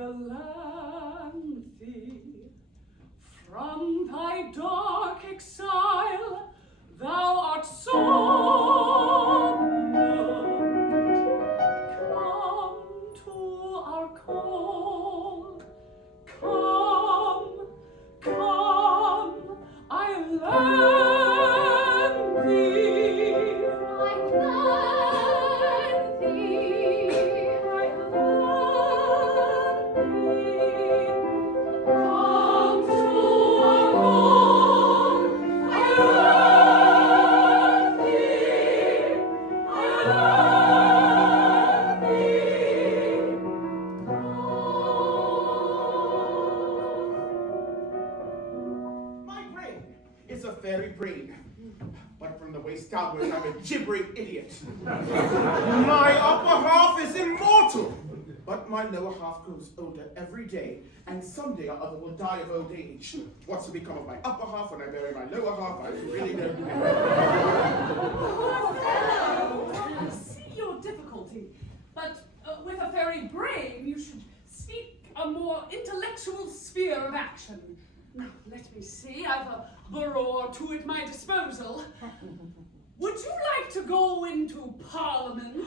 Iolanthe, from thy dark exile, thou art summoned. Come to our call. Come, come, Iolanthe. Downwards, I'm a gibbering idiot. My upper half is immortal, but my lower half grows older every day, and someday or other will die of old age. What's to become of my upper half when I bury my lower half, I really don't know. I see your difficulty, but with a fairy brain, you should seek a more intellectual sphere of action. Now, let me see, I've a borough or two at my disposal. Would you like to go into Parliament?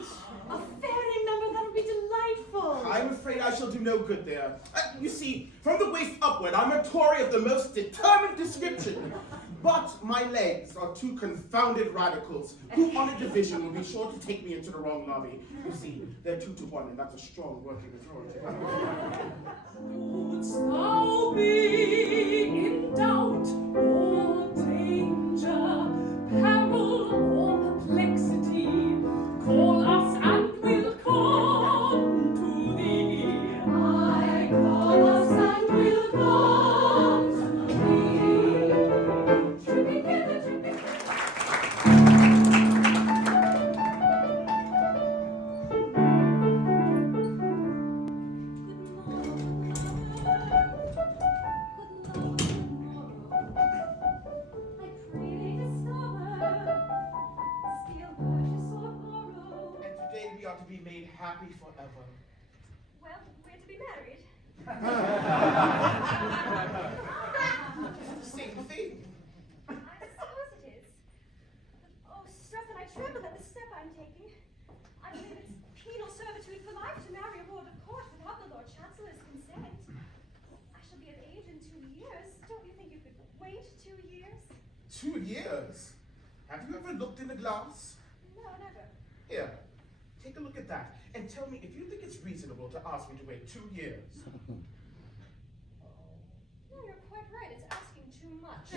A fairy member, that would be delightful. I'm afraid I shall do no good there. You see, from the waist upward, I'm a Tory of the most determined description. But my legs are two confounded radicals, who on a division will be sure to take me into the wrong lobby. You see, they're 2-to-1, and that's a strong working majority. Wouldst thou be in doubt or danger, peril or perplexity, call us and we'll come to thee. I call us and we'll come to thee. Tripping hither, tripping. To be made happy forever. Well, we're to be married. Same thing. I suppose it is. Oh, Strephon, I tremble at the step I'm taking. I believe it's penal servitude for life to marry a lord of court without the Lord Chancellor's consent. I shall be of age in 2 years. Don't you think you could wait 2 years? 2 years? Have you ever looked in the glass? No, never. Here. Take a look at that and tell me if you think it's reasonable to ask me to wait 2 years. No, you're quite right. It's asking too much.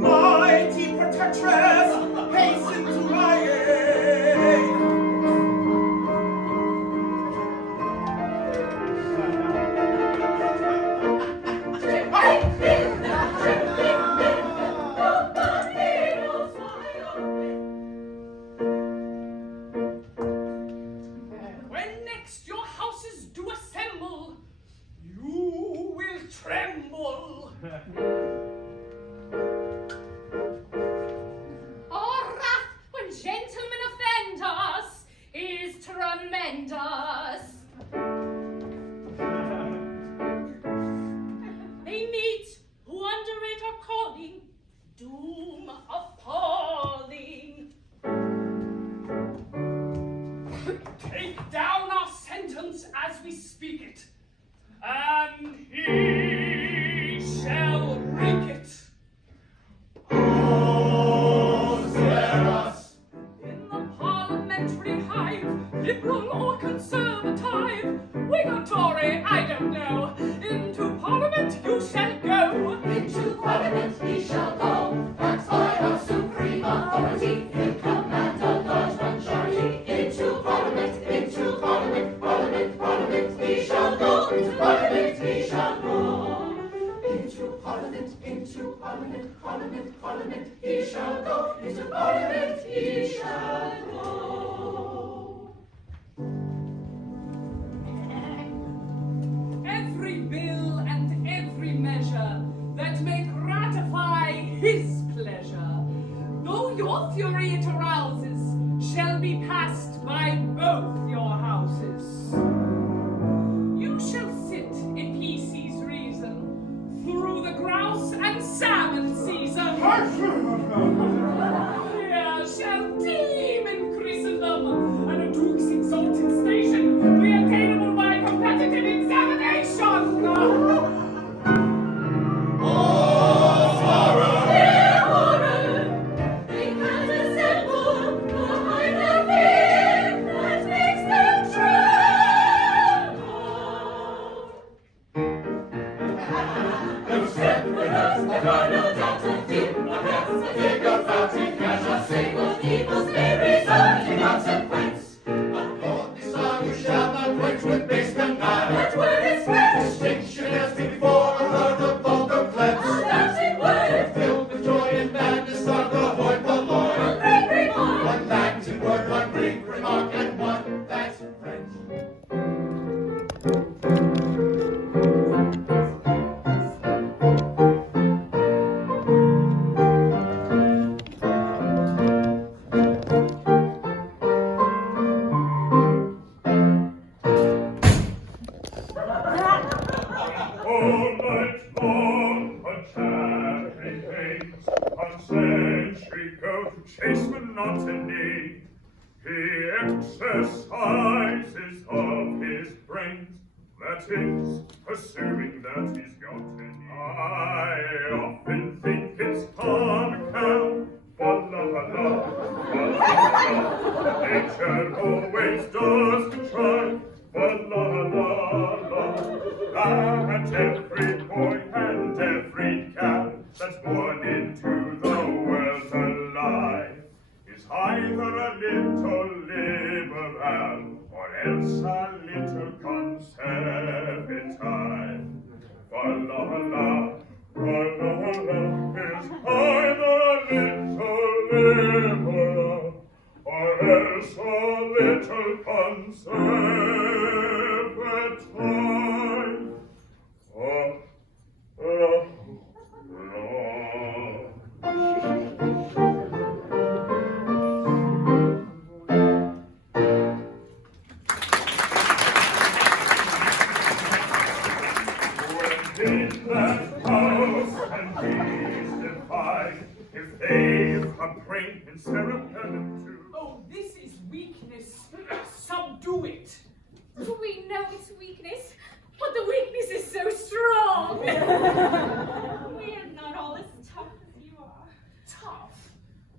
Mighty protectress, hasten to my aid. When next your houses do assemble, you will tremble. Our wrath when gentlemen offend us is tremendous. They meet who under it are calling doom appalling. Take down our sentence as we speak it, and he shall wreak it. Oh, spare us! In the parliamentary hive, liberal or conservative, Whig or Tory, I don't know, into Parliament you shall go. Into Parliament he shall go, backed by our supreme authority, in command of large majority. Into Parliament, Parliament, Parliament he shall go. Into Parliament he shall go. Into Parliament, Parliament, Parliament he shall go. Into Parliament he shall go. Every bill and every measure that may gratify his pleasure, though your fury it arouses, shall be passed by both your houses. You shall sit, if he sees reason, through the grouse and salmon season. Here shall deem in Christendom, and a duke's exalted station be attainable by competitive examination. They can't assemble behind the fear that makes them tremble. No step with us, there are no doubt of fear. Perhaps the figure fountain measure say what evils may result in consequence. But Lord, this song you shall not quench with base command. That word is French. Distinction as before a herd of vulgar plebs. A dancing word filled with joy and madness are the hoi polloi. One Greek remark, one Latin word, one Greek remark, and one that's French. All night long on chattering pains, on sentry go to chase monotony. He exercises of his brains, that is, assuming that he's got any. I often think it's comical, fa-la-la-la, fa-la-la-la. Nature always does contrive, fa-la-la-la. That every boy and every gal that's born into the world alive is either a little liberal or else a little conservative. Fa-la-la, fa-la-la, is either a little liberal or else a little conservative. In that house and these divide, if they've a brain and cerebellum too. Oh, this is weakness. Subdue it. We know it's weakness, but the weakness is so strong. We are not all as tough as you are. Tough?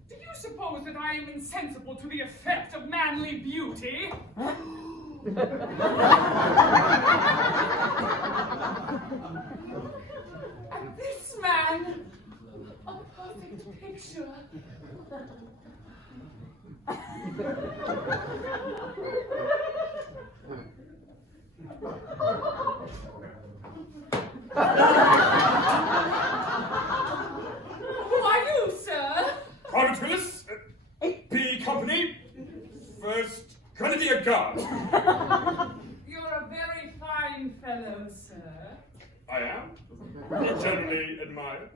Do you suppose that I am insensible to the effect of manly beauty? Look at this man, a picture. Who are you, sir? Private Willis, P Company, 1st Grenadier Guard. You're a very fine fellow, sir. I am. Generally admired.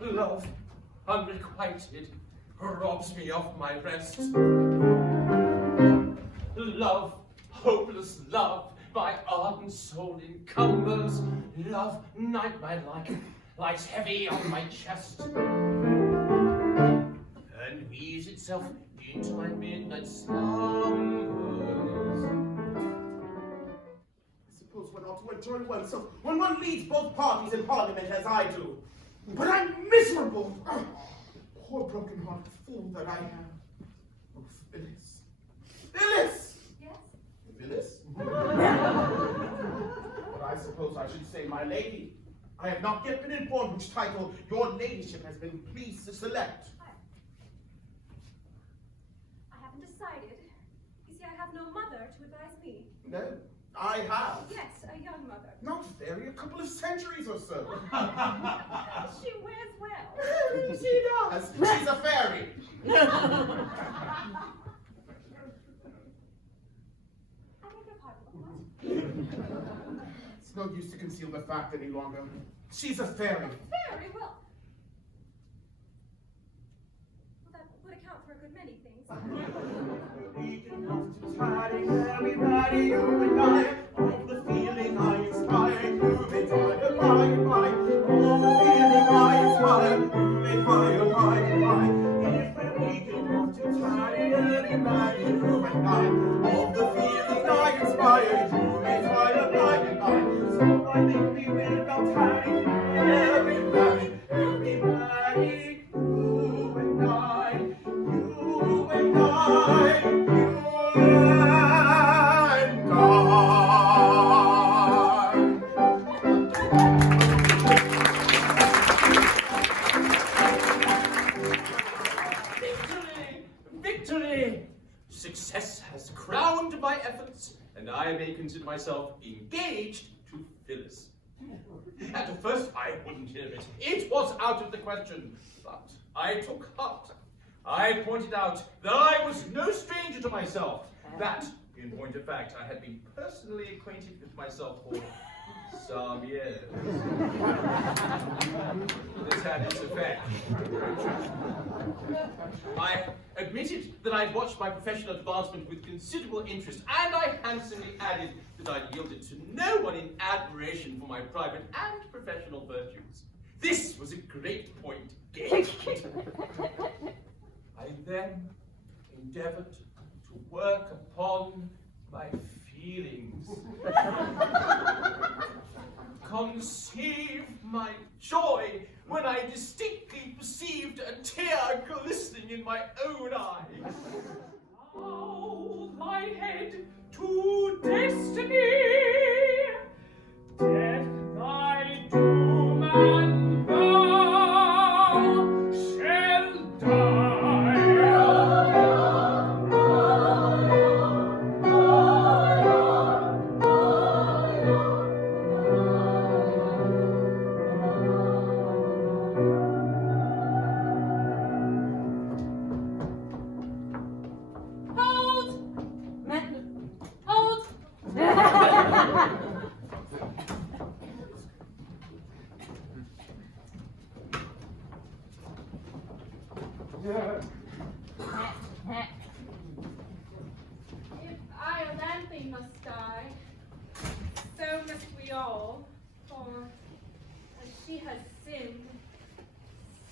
Love, unrequited, robs me of my rest. Love, hopeless love, my ardent soul encumbers. Love, nightmare-like, lies heavy on my chest, and weaves itself into my midnight slumbers. I suppose one ought to enjoy oneself when one leads both parties in Parliament as I do. But I'm miserable. Poor broken-hearted fool that I am. Oh, Phyllis. Phyllis! Yes? Phyllis? But I suppose I should say my lady. I have not yet been informed which title your ladyship has been pleased to select. I haven't decided. You see, I have no mother to advise me. No, I have. Yes, a young mother. Not very, a couple of centuries or so. She wears well. She does. She's a fairy. I beg your pardon, what? It's no use to conceal the fact any longer. She's a fairy. Very well. Well, that would account for a good many things. We can have to tidy everybody, you and I, of the feeling I inspire, you may try to buy, of the feeling I inspire, you may try to buy. If we can have to tidy everybody, you and I, of the feeling I inspire, you may try to buy. So I think we will go tidy everybody, you and I, Victory! Success has crowned my efforts, and I may consider myself engaged to Phyllis. At first I wouldn't hear it. It was out of the question. But I took heart. I pointed out that I was no stranger to myself. That, in point of fact, I had been personally acquainted with myself for some years. This had its effect. I admitted that I'd watched my professional advancement with considerable interest, and I handsomely added that I'd yielded to no one in admiration for my private and professional virtues. This was a great point gained. I then endeavored to work upon my feelings. Conceive my joy when I distinctly perceived a tear glistening in my own eye. Bow thy head to destiny, death thy doom, and thou shalt die. If Iolanthe must die, so must we all, for as she has sinned,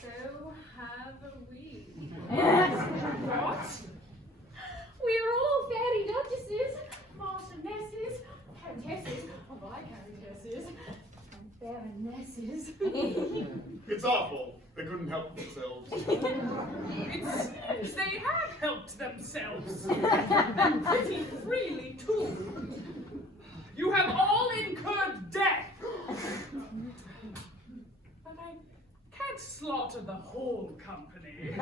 so have we. What? We are all fairy duchesses, marchionesses, countesses, viscountesses, and baronesses. It's awful. They couldn't help themselves. It's they have helped themselves. And pretty freely, too. You have all incurred death. But I can't slaughter the whole company.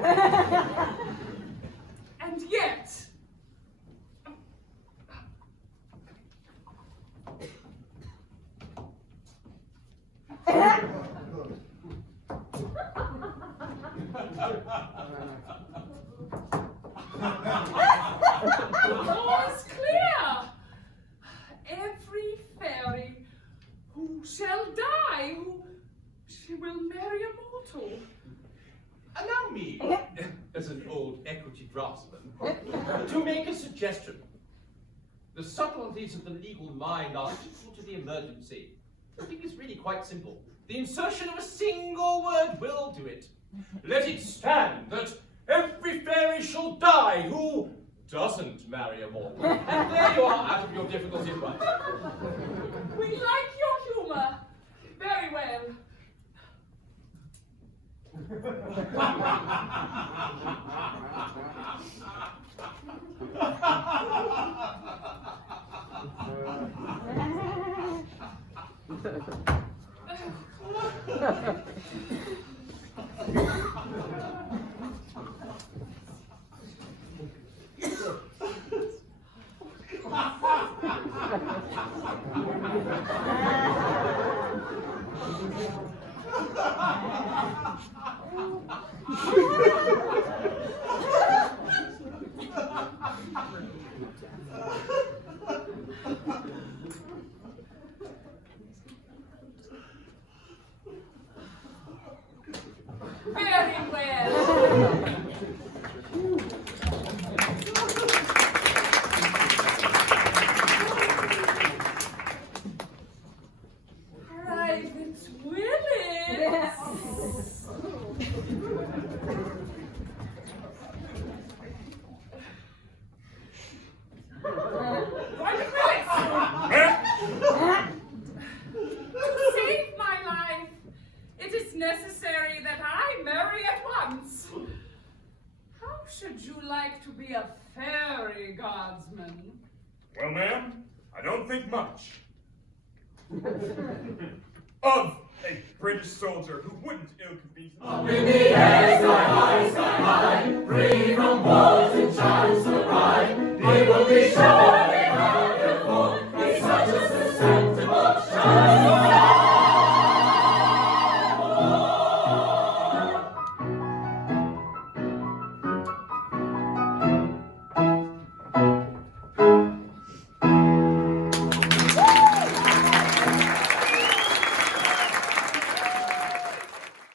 And yet... All is clear. Every fairy who shall die, who she will marry a mortal. Allow me, as an old equity draftsman, to make a suggestion. The subtleties of the legal mind are equal to the emergency. The thing is really quite simple. The insertion of a single word will do it. Let it stand that every fairy shall die who doesn't marry a mortal. And there you are, out of your difficulty right. We like your humor. Very well. Very well. Private Willis. Private Willis. To save my life, it is necessary that I marry at once. How should you like to be a fairy guardsman? Well, ma'am, I don't think much of a British soldier who wouldn't ill-convenience. Up in the air,